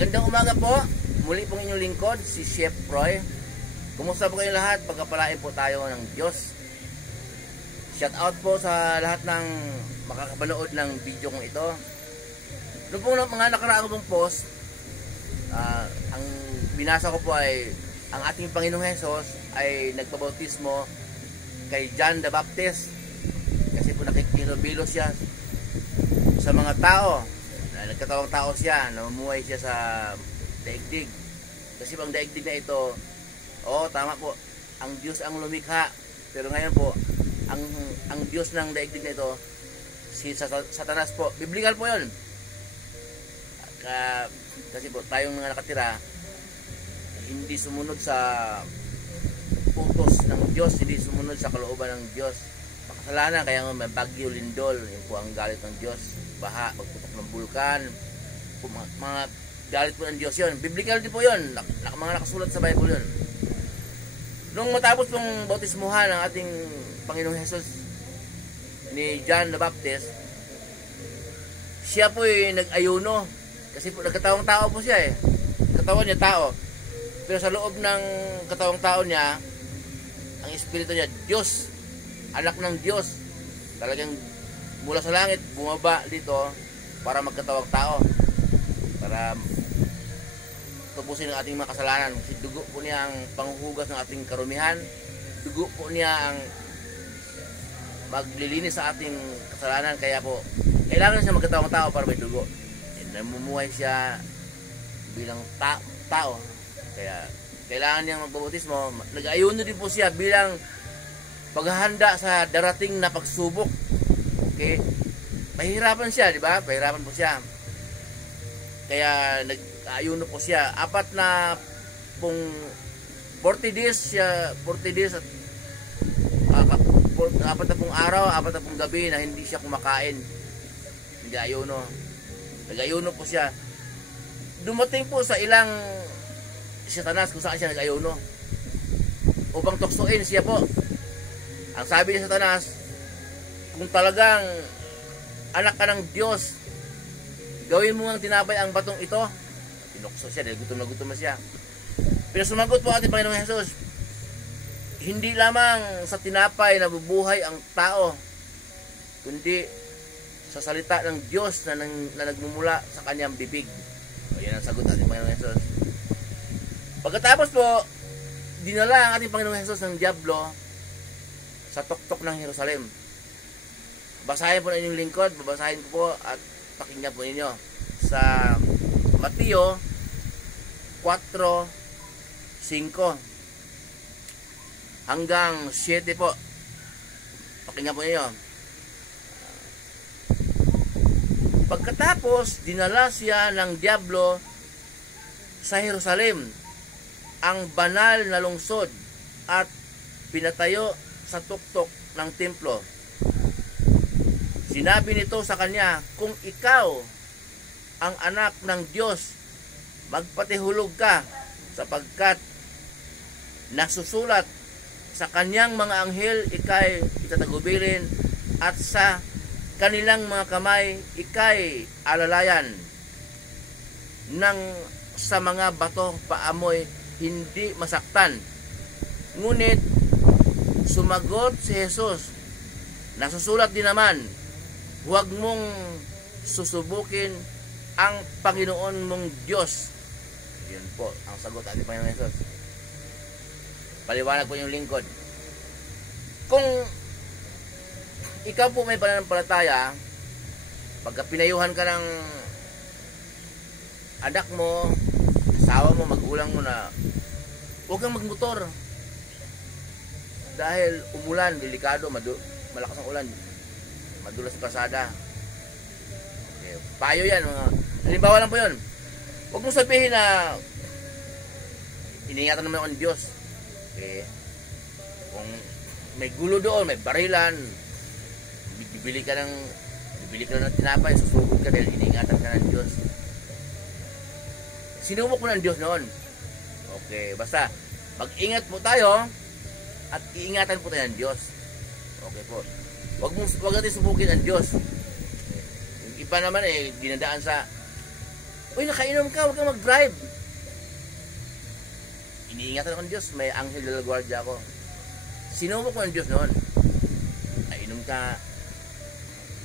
Magandang umaga po. Muli pong inyong lingkod, si Chef Roy. Kumusta po kayong lahat? Pagkapalain po tayo ng Diyos. Shout out po sa lahat ng makakapanood ng video kong ito. Noong po mga nakaraang pong post, ang binasa ko po ay ang ating Panginoong Hesus ay nagpabautismo kay John the Baptist. Kasi po nakikilobilo siya sa mga tao. Nagkatawang tao siya, namumuhay siya sa daigdig. Kasi ang daigdig na ito, tama po, ang Diyos ang lumikha. Pero ngayon po, ang Diyos ng daigdig na ito, si Satanas po. Biblikal po yun. Kasi po, tayong mga nakatira, hindi sumunod sa utos ng Diyos, hindi sumunod sa kalooban ng Diyos. Makasalanan, kaya may bagyo, lindol, yun po ang galit ng Diyos. Baha, pagputok ng bulkan, mga galit po ng Diyos yun. Biblical din po yun, mga nakasulat sa Bible yun. Nung matapos pong bautismuhan ng ating Panginoong Hesus ni John the Baptist, siya po ay nag-ayuno. Kasi po nagkatawang tao po siya eh. Katawan niya tao. Pero sa loob ng katawang tao niya, ang espiritu niya, Diyos, anak ng Diyos. Talagang mula sa langit, bumaba dito para magkatawang tao. Para tubusin ang ating mga kasalanan. Kasi dugo po niya ang panghuhugas ng ating karumihan. Dugo po niya ang maglilinis sa ating kasalanan. Kaya po, kailangan siya magkatawang tao para may dugo. Namumuhay siya bilang tao. Kaya kailangan niyang magbautismo. Nag-ayuno din po siya bilang paghahanda sa darating na pagsubok. Okay? Pahirapan siya, di ba? Pahirapan po siya. Kaya nag-ayuno po siya. Apat na 40 days siya, 40 days at apat na pong araw, apat na pong gabi na hindi siya kumakain. Nag-ayuno. Nag-ayuno po siya. Dumating po sa ilang Satanas kung saan siya nag-ayuno. Upang tuksuin siya po. Ang sabi ni Satanas, kung talagang anak ka ng Diyos, gawin mo ang tinapay ang batong ito. Tinukso siya dahil gutom na siya. Pero sumagot po ating Panginoong Hesus, hindi lamang sa tinapay na bubuhay ang tao, kundi sa salita ng Diyos na nagmumula sa kanyang bibig. Ayan ang sagot ating Panginoong Hesus. Pagkatapos po, dinala ang ating Panginoong Hesus ng Diablo sa tuktok ng Jerusalem. Basahin po na inyong lingkod, babasahin ko po at pakinggan po ninyo sa Mateo 4:5 hanggang 7 po. Pakinggan po ninyo. Pagkatapos, dinala siya ng Diablo sa Jerusalem, ang banal na lungsod, at pinatayo sa tuktok ng templo. Sinabi nito sa kanya, kung ikaw ang anak ng Diyos, magpatihulog ka, sapagkat nasusulat sa kanyang mga anghel ikay itatagubilin, at sa kanilang mga kamay ikay alalayan, nang sa mga bato paamoy hindi masaktan. Ngunit sumagot si Jesus, nasusulat din naman, huwag mong susubukin ang Panginoon mong Diyos. Yun po ang sagot ating Panginoon Jesus. Paliwanag po yung lingkod. Kung ikaw po may pananampalataya, pagka pinayuhan ka ng anak mo, asawa mo, magulang mo na huwag kang magmotor dahil umulan, delikado, malakas ang ulan, madulas sa pasada. Okay, payo yan, halimbawa lang po yun. Huwag mong sabihin na iniingatan naman ako ng Diyos. Okay. Kung may gulo doon, may barilan, bibili ka ng tinapay, susugod ka dahil iniingatan ka ng Diyos. Sinubok mo ng Diyos noon. Okay, basta mag-ingat po tayo at iingatan po tayo ng Diyos. Okay po. Wag natin subukin ang Diyos. Yung iba naman dinadaan sa Uy, nakainom ka, huwag kang mag-drive. Iniingatan ako ng Diyos, may anghel de la guardia ako. Sinubok ko ng Diyos noon. Nainom ka,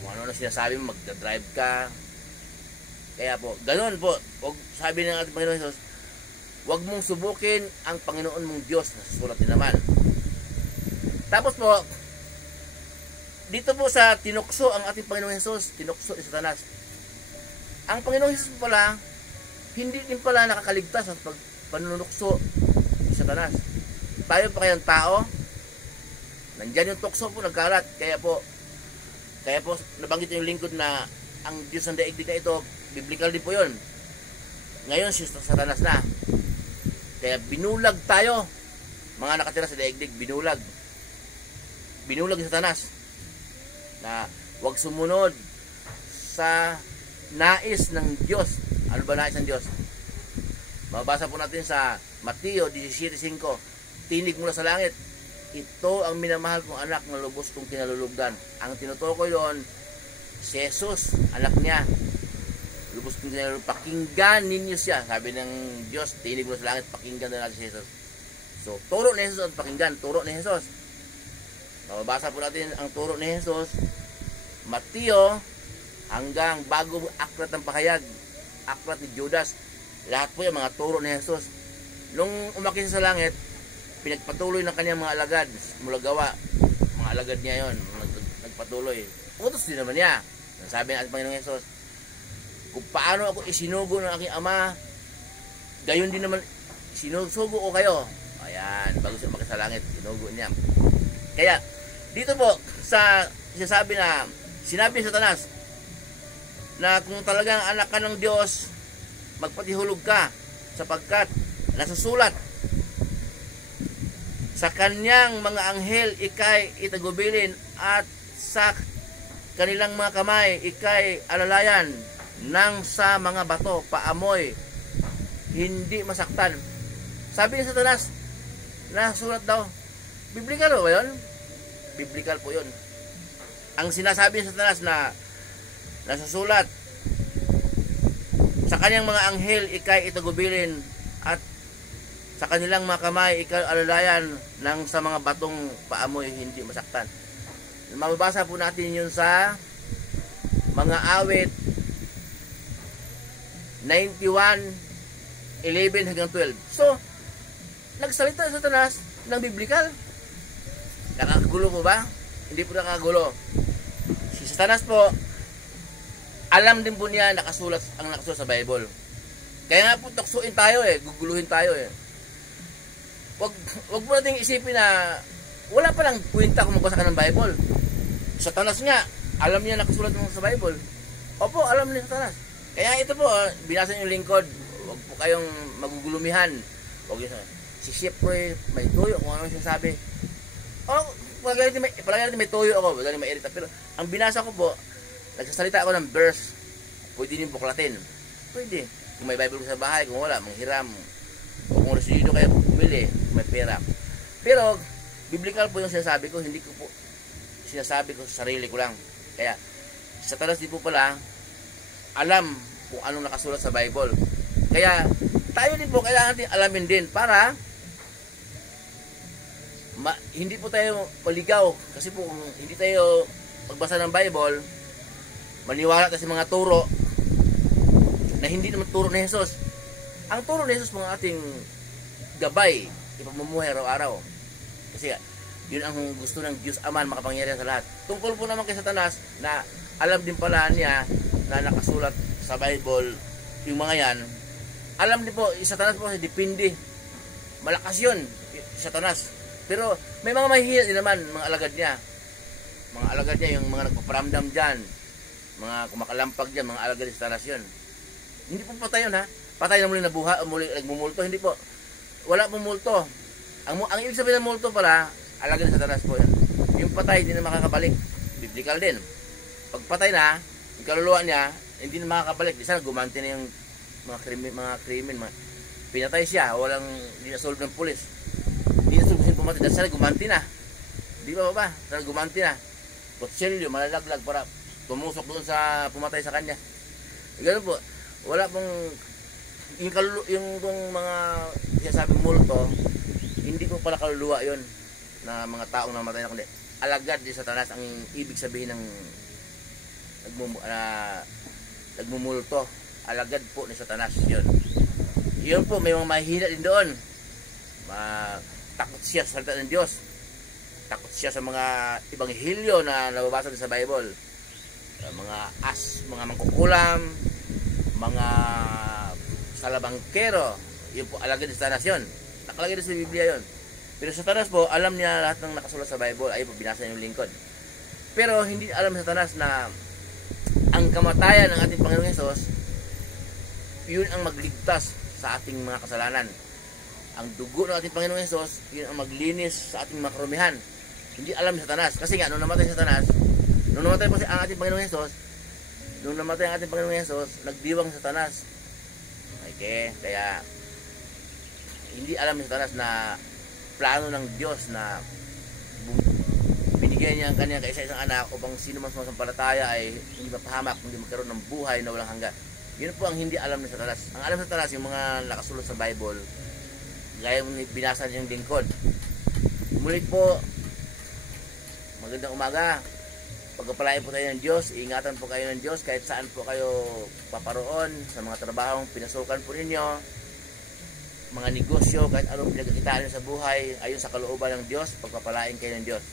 kung ano na sinasabi mo, mag-drive ka. Kaya po, ganun po, sabi ng ating Panginoon Jesus, huwag mong subukin ang Panginoon mong Diyos, nasusulat din naman. Tapos po, dito po sa tinukso ang ating Panginoong Jesus, tinukso ni Satanas. Ang Panginoong Jesus pala, hindi din pala nakakaligtas sa panunukso ni Satanas. Tayo pa kayang tao, nandyan yung tukso po, nagkalat. Kaya po nabanggit yung lingkod na ang Diyos ng daigdig na ito, biblical din po yun. Ngayon, si Satanas na. Kaya binulag tayo, mga nakatira sa daigdig, binulag ni Satanas na huwag sumunod sa nais ng Diyos. Ano ba nais ng Diyos? Mababasa po natin sa Mateo 17:5, tinig mula sa langit, ito ang minamahal kong anak na lubos kong kinalulugdan. Ang tinutukoy doon, si Jesus, anak niya, lubos kong kinalulugdan. Pakinggan ninyo siya. Sabi ng Diyos, tinig mula sa langit, pakinggan na natin si Jesus. So, turo ni Jesus at pakinggan, turo ni Jesus. Mababasa po natin ang turo ni Jesus, Mateo, hanggang bago aklat ng pahayag, aklat ni Judas, lahat po yung mga turo ni Jesus. Nung umakyat sa langit, pinagpatuloy ng kanyang mga alagad mula gawa. Mga alagad niya yon, nagpatuloy. Utos din naman niya. Sabi ng ating Panginoong Jesus, kung paano ako isinugo ng aking ama, gayon din naman sinusugo ko kayo. Ayan, bago siya umakyat sa langit, sinugo niya. Kaya, dito po, sinabi ni Satanas, na kung talagang anak ka ng Diyos, magpatihulog ka, sapagkat nasusulat, sa kanyang mga anghel ikay itagubilin, at sa kanilang mga kamay ikay alalayan, nang sa mga bato paamoy hindi masaktan. Sabi ni Satanas, nasulat daw. Biblical ba yun? Biblical po yun. Ang sinasabi ni Satanas na nasusulat, sa kanyang mga anghel ikay itagubilin, at sa kanilang mga kamay ikay alalayan, nang sa mga batong paamoy hindi masaktan. Mababasa po natin yun sa mga awit 91:11 hanggang 12. So, nagsalita sa Satanas ng biblical. Nakakagulo po ba? Hindi po nakakagulo. Si Satanas po, alam din po niya ang nakasulat sa Bible. Kaya nga po tuksuin tayo guguluhin tayo Wag mo nating isipin na wala palang kwenta kung magbasa ka ng Bible. Satanas nga, alam niya nakasulat mo sa Bible. Opo, alam ni Satanas. Kaya ito po, binasa niyo yung lingkod. Wag po kayong magugulumihan. Wag yun. Si Chef po may tuyo kung ano sinasabi. Palagi natin may tuyo ako, dahil may irita. Pero ang binasa ko po, nagsasalita ako ng verse. Pwede din buklatin. Pwede. Kung may Bible sa bahay, kung wala, manghiram. O kung residido kayo, bumili, may pera. Pero, biblical po yung sinasabi ko, hindi ko po sinasabi ko sa sarili ko lang. Kaya, Satanas din po pala, alam kung anong nakasulat sa Bible. Kaya, tayo din po kailangan natin alamin din para hindi po tayo maligaw. Kasi po, kung hindi tayo magbasa ng Bible, maniwala tayo sa mga turo na hindi naman turo ni Jesus. Ang turo ni Jesus mga ating gabay, ipamumuhay araw-araw. Kasi yun ang gusto ng Diyos Ama, makapangyarihan sa lahat. Tungkol po naman kay Satanas na alam din pala niya na nakasulat sa Bible yung mga yan. Alam din po, Satanas po depende. Malakas yun, Satanas. Pero may mga mahihina din naman, mga alagad niya. Mga alagad niya, yung mga nagpaparamdam dyan, mga kumakalampag dyan, mga alagad ni Satanas yun. Hindi po patay yun ha. Patay na muli na buha, muli nagmumulto. Hindi po. Wala pong multo. Ang ibig sabihin ng multo pala, alagad ng Satanas po yan. Yung patay, hindi na makakabalik. Biblical din. Pag patay na, yung kaluluwa niya, hindi na makakabalik. Di sana gumanti na yung mga krimen. Pinatay siya, hindi na solve ng pulis. Hindi na solve yung pumatay. Dahil sana gumanti na. Di ba ba? Sana gumanti na. Kutsilyo, malalaglag para tumusok doon sa pumatay sa kanya. Ganun po. Wala pong yung kung mga sinasabi multo, hindi ko pala kaluluwa yon na mga taong namatay na, kundi alagad ni Satanas ang ibig sabihin ng nagmumulto. Alagad po ni Satanas yun. Yun po, may mga mahihina din doon. Takot siya sa salita ng Diyos. Takot siya sa mga ibanghilyo na nababasa din sa Bible. Mga mangkukulam, mga salabangkero, yun po, alagad ni Satanas yun. Nakalagay din sa Biblia yun. Pero Satanas po, alam niya lahat ng nakasulat sa Bible. Ay po, binasa niya yung lingkod. Pero hindi alam ni Satanas na ang kamatayan ng ating Panginoong Hesus, yun ang magligtas sa ating mga kasalanan. Ang dugo ng ating Panginoong Hesus, yun ang maglinis sa ating mga karumihan. Hindi alam ni Satanas. Kasi nga, nung namatay si Satanas, nung namatay po ang ating Panginoong Hesus, nung namatay ang ating Panginoong Hesus, nagdiwang si Satanas. Okay? Kaya, hindi alam ni Satanas na plano ng Diyos na binigyan niya ang kanyang kaisa-isang anak upang sino man sumasampalataya ay hindi mapahamak, hindi magkaroon ng buhay na walang hanggan. Yun po ang hindi alam ni Satanas. Ang alam ni Satanas, yung mga nakasulat sa Bible, gaya ng binasa niyang lingkod. Mulit po, magandang umaga. Pagpapalain po tayo ng Diyos, iingatan po kayo ng Diyos kahit saan po kayo paparoon, sa mga trabahong pinasukan po ninyo, mga negosyo, kahit anong pinagkakitaan nyo sa buhay, ayon sa kalooban ng Diyos, pagpapalain kayo ng Diyos.